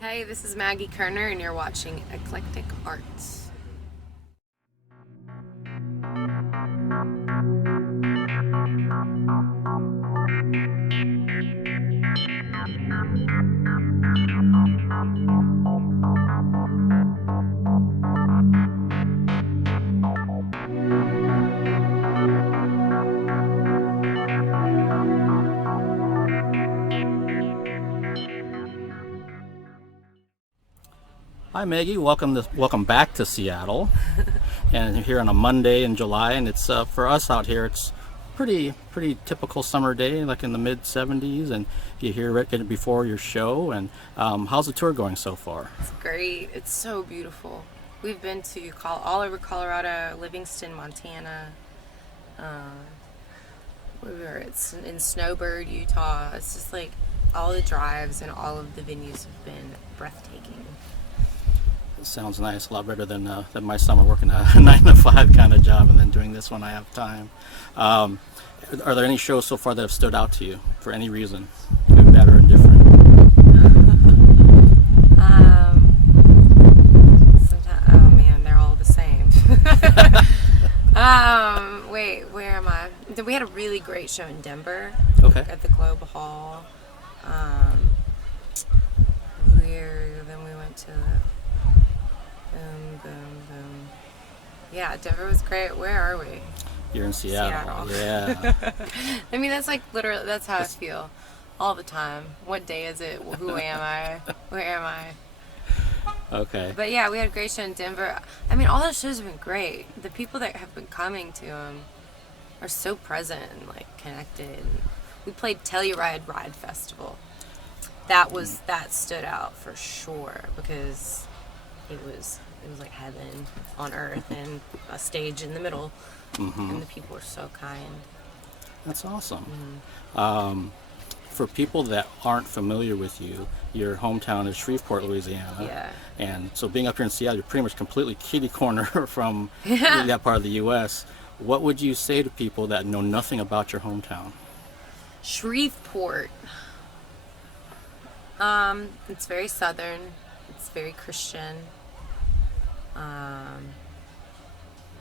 Hey, this is Maggie Koerner, and you're watching Eclectic Arts. Hi Maggie, welcome back to Seattle, and here on a Monday in July, and it's for us out here. It's pretty typical summer day, like in the mid 70s, and you're here right before your show. And how's the tour going so far? It's great. It's so beautiful. We've been to all over Colorado, Livingston, Montana. We were in Snowbird, Utah. It's just like all the drives and all of the venues have been breathtaking. It sounds nice, a lot better than my summer working a 9 to 5 kind of job, and then doing this when I have time. Are there any shows so far that have stood out to you for any reason, good, bad, or indifferent? Sometimes, oh man, they're all the same. Wait, where am I? We had a really great show in Denver. Okay. At the Globe Hall. Then we went to boom. Yeah, Denver was great. Where are we? You're in Seattle. Seattle. Yeah. I mean, that's like literally, that's how I feel all the time. What day is it? Who am I? Where am I? Okay. But yeah, we had a great show in Denver. I mean, all those shows have been great. The people that have been coming to them are so present and like connected. We played Telluride Ride Festival. That stood out for sure because it was like heaven on earth and a stage in the middle, and the people were so kind. That's awesome. For people that aren't familiar with you, your hometown is Shreveport, Louisiana. Yeah. And so being up here in Seattle, you're pretty much completely kitty corner from that part of the U.S. What would you say to people that know nothing about your hometown? Shreveport. It's very southern. It's very Christian.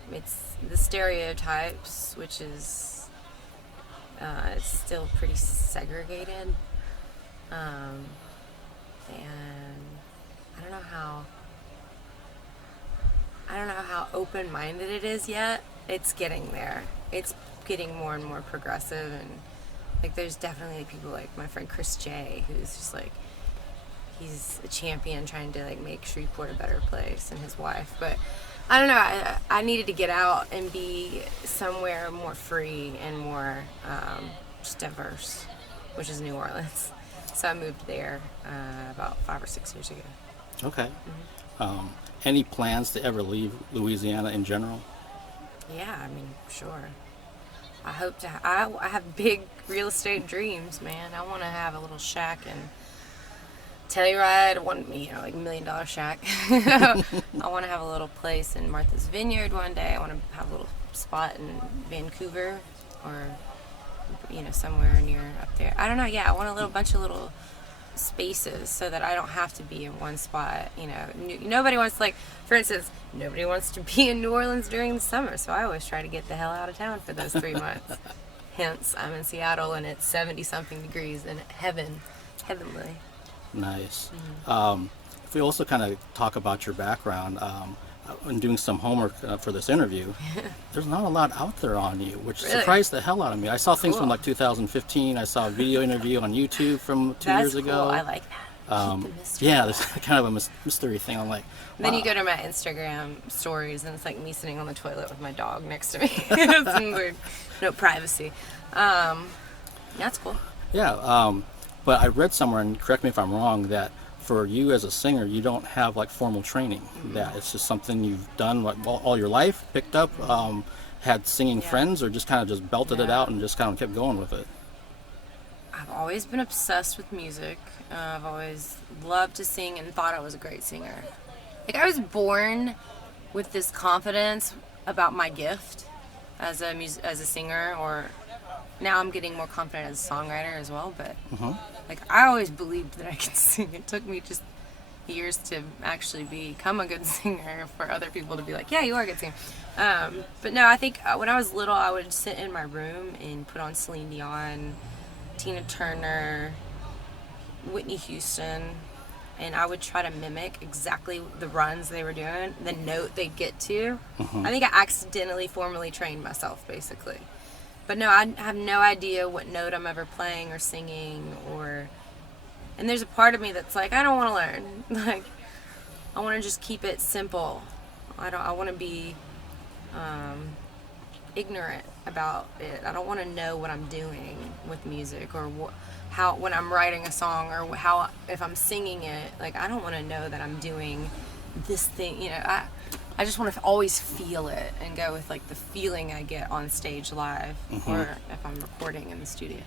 It's the stereotypes, which is it's still pretty segregated, and I don't know how open-minded it is yet. It's getting there. It's getting more and more progressive, and like there's definitely people like my friend Chris J, who's just like, he's a champion trying to like make Shreveport a better place, and his wife. But I don't know, I needed to get out and be somewhere more free and more just diverse, which is New Orleans. So I moved there about 5 or 6 years ago. Okay. Any plans to ever leave Louisiana in general? Yeah, I mean, sure. I hope to. I have big real estate dreams, man. I want to have a little shack in Telluride, like $1 million shack. I want to have a little place in Martha's Vineyard one day. I want to have a little spot in Vancouver, or somewhere near up there. I don't know. Yeah, I want a bunch of little spaces so that I don't have to be in one spot. Nobody wants, like, for instance, nobody wants to be in New Orleans during the summer, so I always try to get the hell out of town for those 3 months. Hence, I'm in Seattle and it's 70 something degrees and heavenly. Nice. If we also kind of talk about your background, in doing some homework for this interview, there's not a lot out there on you, which Really? surprised the hell out of me. I saw things Cool. from like 2015. I saw a video interview on YouTube from 2 years That's ago. cool. I like that. Keep the mystery. Yeah, there's kind of a mystery thing. I'm like, Then wow. you go to my Instagram stories and it's like me sitting on the toilet with my dog next to me. It's weird. No privacy. That's cool. Yeah, but I read somewhere, and correct me if I'm wrong, that for you as a singer, you don't have like formal training. That it's just something you've done like all your life, picked up, had singing friends, or just kind of just belted it out and just kind of kept going with it. I've always been obsessed with music. I've always loved to sing and thought I was a great singer. Like, I was born with this confidence about my gift as a singer, or now I'm getting more confident as a songwriter as well. But like, I always believed that I could sing. It took me just years to actually become a good singer, for other people to be like, yeah, you are a good singer. But no, I think when I was little, I would sit in my room and put on Celine Dion, Tina Turner, Whitney Houston, and I would try to mimic exactly the runs they were doing, the note they'd get to. I think I accidentally formally trained myself, basically. But no, I have no idea what note I'm ever playing or singing, and there's a part of me that's like, I don't want to learn. Like, I want to just keep it simple. I want to be ignorant about it. I don't want to know what I'm doing with music, or how when I'm writing a song, or how if I'm singing it. Like, I don't want to know that I'm doing this thing. I just want to always feel it and go with like the feeling I get on stage live, or if I'm recording in the studio.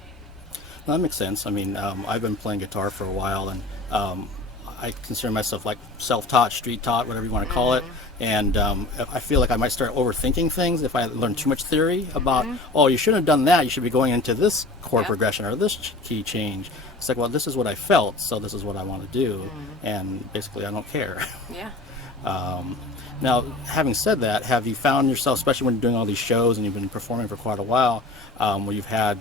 Well, that makes sense. I mean, I've been playing guitar for a while, and I consider myself like self-taught, street-taught, whatever you want to call it. And I feel like I might start overthinking things if I learn too much theory about, oh, you shouldn't have done that. You should be going into this chord progression or this key change. It's like, well, this is what I felt, so this is what I want to do. And basically, I don't care. Yeah. Now, having said that, have you found yourself, especially when you're doing all these shows and you've been performing for quite a while, where you've had,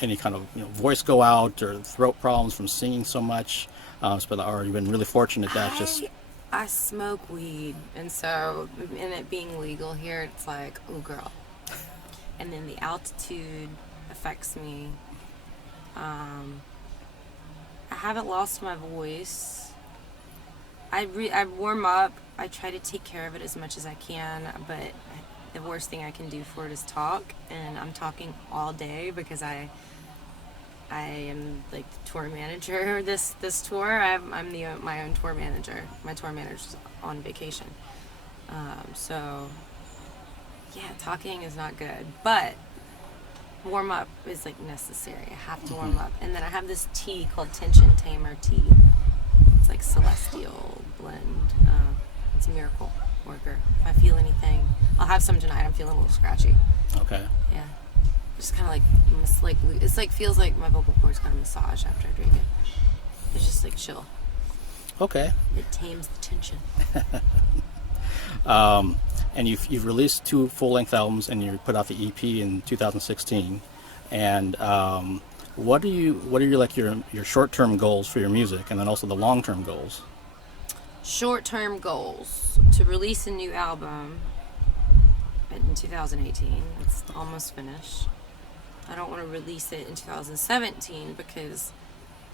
any kind of voice go out or throat problems from singing so much, or you've been really fortunate that I smoke weed, and so in it being legal here, it's like, oh girl. And then the altitude affects me. I haven't lost my voice. I warm up. I try to take care of it as much as I can, but the worst thing I can do for it is talk, and I'm talking all day because I am like the tour manager this tour. I'm my own tour manager. My tour manager's on vacation. So yeah, talking is not good, but warm up is like necessary. I have to warm up. And then I have this tea called Tension Tamer tea. It's like celestial blend. It's a miracle worker. If I feel anything, I'll have some tonight. I'm feeling a little scratchy. Okay. Yeah. Just kind of it's like feels like my vocal cords kind of massage after I drink it. It's just like chill. Okay. It tames the tension. And you've released 2 full-length albums, and you put out the EP in 2016. And what are your short-term goals for your music, and then also the long-term goals? Short-term goals: to release a new album in 2018. It's almost finished. I don't want to release it in 2017 because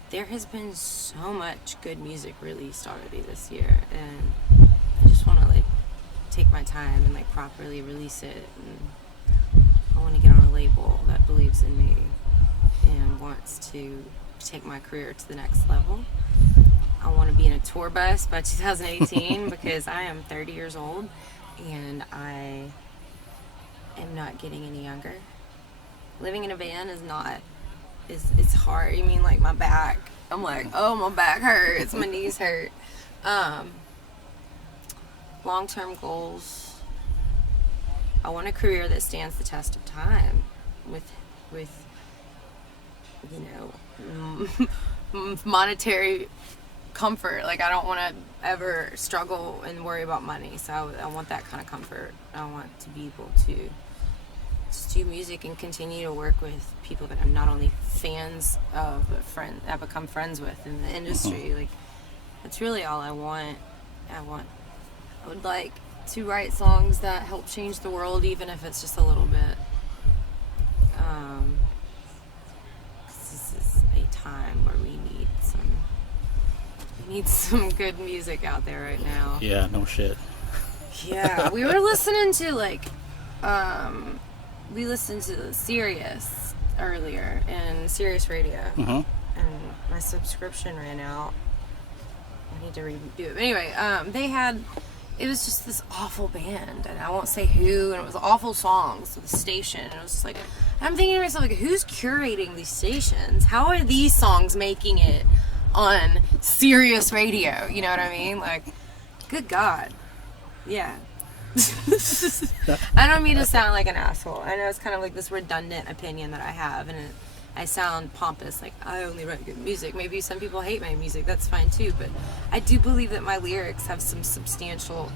there has been so much good music released already this year, and I just want to like take my time and like properly release it. And I want to get on a label that believes in me and wants to take my career to the next level. I want to be in a tour bus by 2018 because I am 30 years old and I am not getting any younger. Living in a van it's hard. I mean, like my back, I'm like, oh, my back hurts, my knees hurt. Long-term goals: I want a career that stands the test of time with monetary comfort. Like, I don't want to ever struggle and worry about money, so I want that kind of comfort. I want to be able to just do music and continue to work with people that I'm not only fans of, but I've become friends with in the industry. Like, that's really all I want. I would like to write songs that help change the world, even if it's just a little bit. This is a time where we need some good music out there right now. Yeah, no shit. Yeah, we were listening to we listened to Sirius earlier, and Sirius Radio, and my subscription ran out. I need to redo it. But anyway, it was just this awful band, and I won't say who, and it was awful songs of the station, and it was just like, I'm thinking to myself, like, who's curating these stations? How are these songs making it on Sirius Radio? You know what I mean? Like, good God. Yeah. I don't mean to sound like an asshole. I know it's kind of like this redundant opinion that I have, and I sound pompous, like I only write good music. Maybe some people hate my music, that's fine too, but I do believe that my lyrics have some substantial,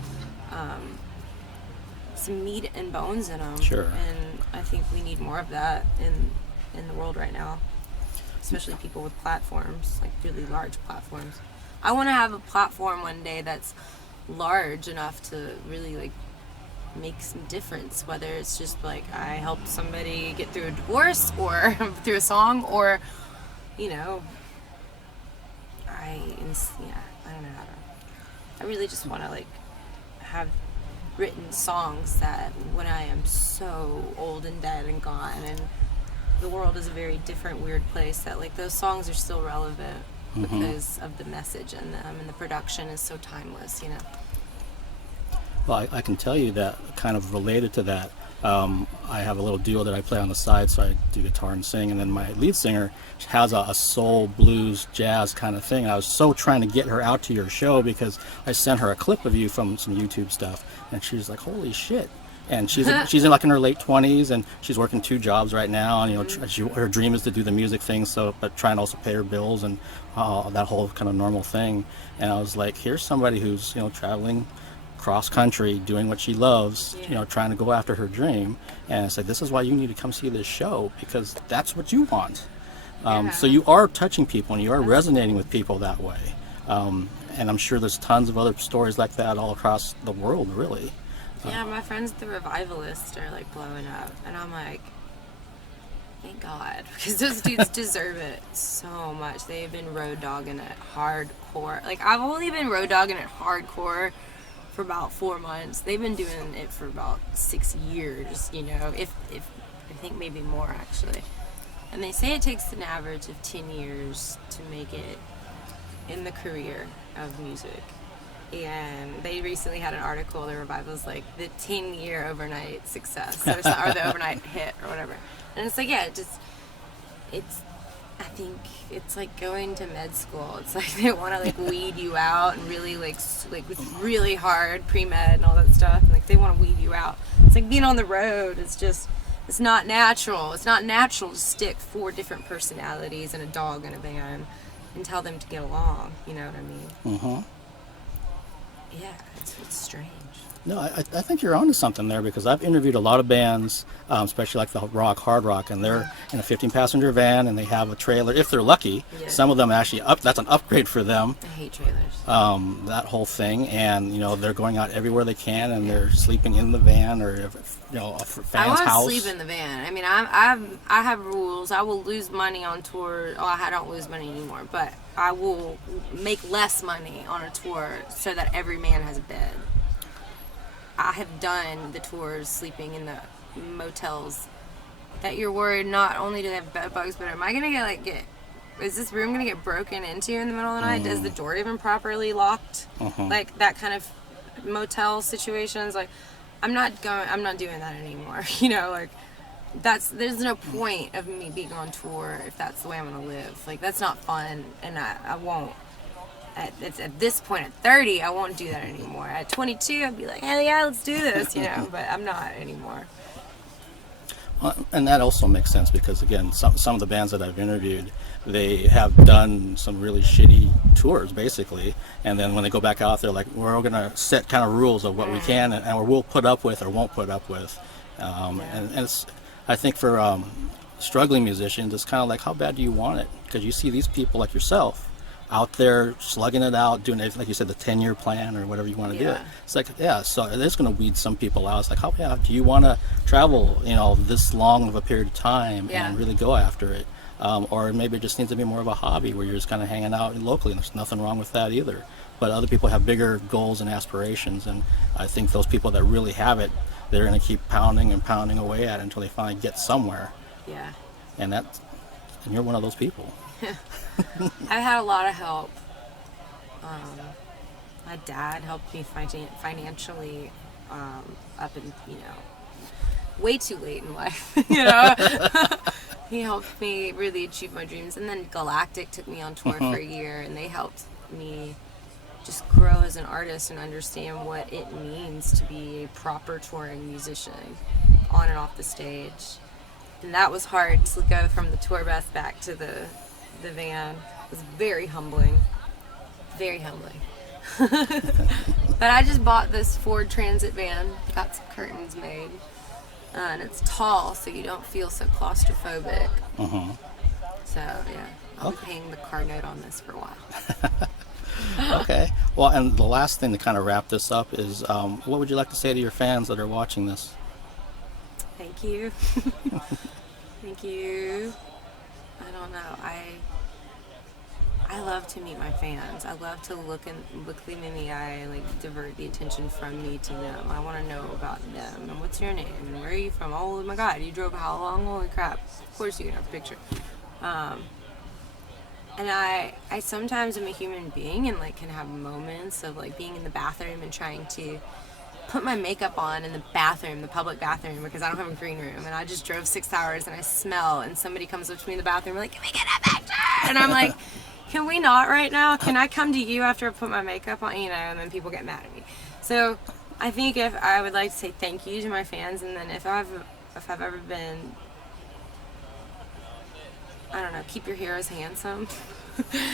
some meat and bones in them. Sure. And I think we need more of that in the world right now, especially people with platforms, like really large platforms. I want to have a platform one day that's large enough to really like make some difference, whether it's just like I helped somebody get through a divorce or through a song, or you know, I don't know how to, I really just want to like have written songs that when I am so old and dead and gone and the world is a very different weird place, that like those songs are still relevant because of the message in them, and the production is so timeless, you know. Well, I can tell you that kind of related to that. I have a little duo that I play on the side, so I do guitar and sing, and then my lead singer has a soul, blues, jazz kind of thing. I was so trying to get her out to your show because I sent her a clip of you from some YouTube stuff, and she's like, holy shit. And she's in like in her late 20s, and she's working 2 jobs right now, and you know, her dream is to do the music thing, so but trying to also pay her bills and that whole kind of normal thing. And I was like, here's somebody who's, you know, traveling cross country, doing what she loves, you know, trying to go after her dream. And I said, this is why you need to come see this show, because that's what you want. So you are touching people, and you are resonating with people that way. And I'm sure there's tons of other stories like that all across the world, really. Yeah, my friends the Revivalists are like blowing up, and I'm like, thank God, because those dudes deserve it so much. They've been road dogging it hardcore. Like, I've only been road dogging it hardcore for about 4 months. They've been doing it for about 6 years, you know, if I think maybe more actually. And they say it takes an average of 10 years to make it in the career of music. And they recently had an article, the Revival's like the 10-year overnight success, or the overnight hit or whatever. And it's like, yeah, I think it's like going to med school. It's like they want to like weed you out and really like with really hard pre-med and all that stuff. Like they want to weed you out. It's like being on the road. It's not natural. It's not natural to stick 4 different personalities and a dog in a van and tell them to get along. You know what I mean? Yeah, it's strange. No, I think you're onto something there, because I've interviewed a lot of bands, especially like the hard rock, and they're in a 15-passenger van, and they have a trailer, if they're lucky. Yeah. Some of them actually, that's an upgrade for them. I hate trailers. That whole thing, and, you know, they're going out everywhere they can, and they're sleeping in the van, or, you know, a fan's house. I want to sleep in the van. I mean, I have rules. I will lose money on tour. Oh, I don't lose money anymore, but I will make less money on a tour so that every man has a bed. I have done the tours sleeping in the motels that you're worried not only do they have bed bugs, but am I gonna is this room gonna get broken into in the middle of the night? Is the door even properly locked? Like that kind of motel situations. Like I'm not doing that anymore. You know, like there's no point of me being on tour if that's the way I'm gonna live. Like that's not fun, and I won't. At this point, at 30, I won't do that anymore. At 22, I'd be like, hell yeah, let's do this, you know, but I'm not anymore. And that also makes sense, because, again, some of the bands that I've interviewed, they have done some really shitty tours, basically, and then when they go back out, they're like, we're going to set kind of rules of what we can and we'll put up with or won't put up with. And it's, I think for struggling musicians, it's kind of like, how bad do you want it? Because you see these people like yourself out there slugging it out, doing it, like you said, the 10-year plan or whatever you want to do it. It's like, so it is going to weed some people out. It's like, do you want to travel, you know, this long of a period of time and really go after it? Or maybe it just needs to be more of a hobby where you're just kind of hanging out locally, and there's nothing wrong with that either. But other people have bigger goals and aspirations, and I think those people that really have it, they're going to keep pounding and pounding away at it until they finally get somewhere. Yeah. And you're one of those people. I've had a lot of help. My dad helped me financially up in, you know, way too late in life, you know. He helped me really achieve my dreams. And then Eclectic took me on tour for a year, and they helped me just grow as an artist and understand what it means to be a proper touring musician on and off the stage. And that was hard to go from the tour bus back to the van. It was very humbling. Very humbling. But I just bought this Ford Transit van, got some curtains made, and it's tall so you don't feel so claustrophobic. So yeah, I'll be paying the car note on this for a while. Okay. Well, and the last thing to kind of wrap this up is, what would you like to say to your fans that are watching this? Thank you. Thank you. I don't know. I love to meet my fans. I love to look them in the eye and like divert the attention from me to them. I want to know about them. And what's your name? And where are you from? Oh my God, you drove how long? Holy crap! Of course you can have a picture. And I sometimes am a human being and like can have moments of like being in the bathroom and trying to put my makeup on in the bathroom, the public bathroom, because I don't have a green room, and I just drove 6 hours and I smell, and somebody comes up to me in the bathroom like, can we get a picture? And I'm like, can we not right now? Can I come to you after I put my makeup on? You know, and then people get mad at me. So I think if I would like to say thank you to my fans, and then if I've ever been, I don't know, keep your heroes handsome.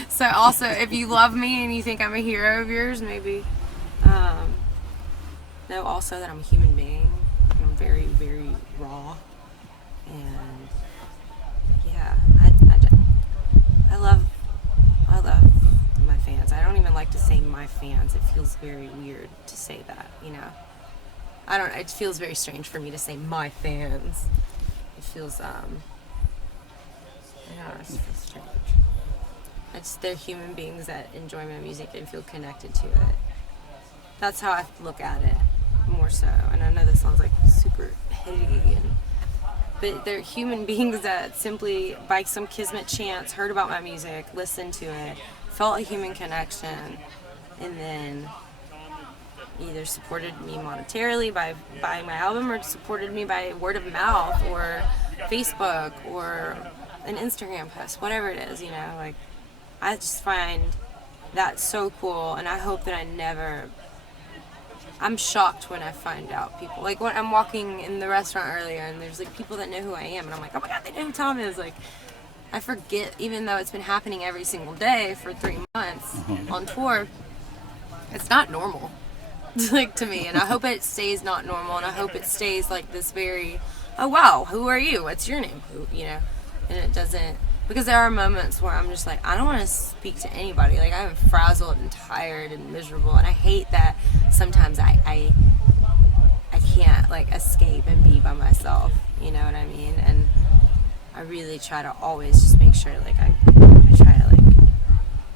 So also, if you love me and you think I'm a hero of yours, maybe know also that I'm a human being. I'm very, very raw, and yeah, I love my fans. I don't even like to say my fans. It feels very weird to say that, you know. It feels very strange for me to say my fans. It feels I don't know, it feels strange. They're human beings that enjoy my music and feel connected to it. That's how I look at it, more so. And I know this sounds like super heady, but they're human beings that simply, by some kismet chance, heard about my music, listened to it, felt a human connection, and then either supported me monetarily by buying my album, or supported me by word of mouth, or Facebook, or an Instagram post, whatever it is, you know. Like, I just find that so cool, and I hope that I'm shocked when I find out people, like when I'm walking in the restaurant earlier and there's like people that know who I am, and I'm like, oh my God, they know who Tom is. Like, I forget, even though it's been happening every single day for 3 months on tour, it's not normal, like, to me. And I hope it stays not normal, and I hope it stays like this very, oh wow, who are you? What's your name? Who, you know? And it doesn't, because there are moments where I'm just like, I don't want to speak to anybody. Like, I'm frazzled and tired and miserable, and I hate that sometimes I can't like escape and be by myself. You know what I mean? And I really try to always just make sure, like, I try to like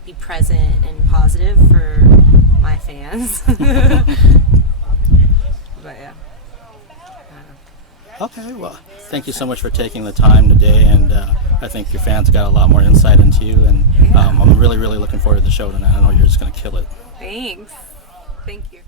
be present and positive for my fans. But yeah. Okay, well, thank you so much for taking the time today, and I think your fans got a lot more insight into you, and I'm really, really looking forward to the show tonight. I know you're just going to kill it. Thanks. Thank you.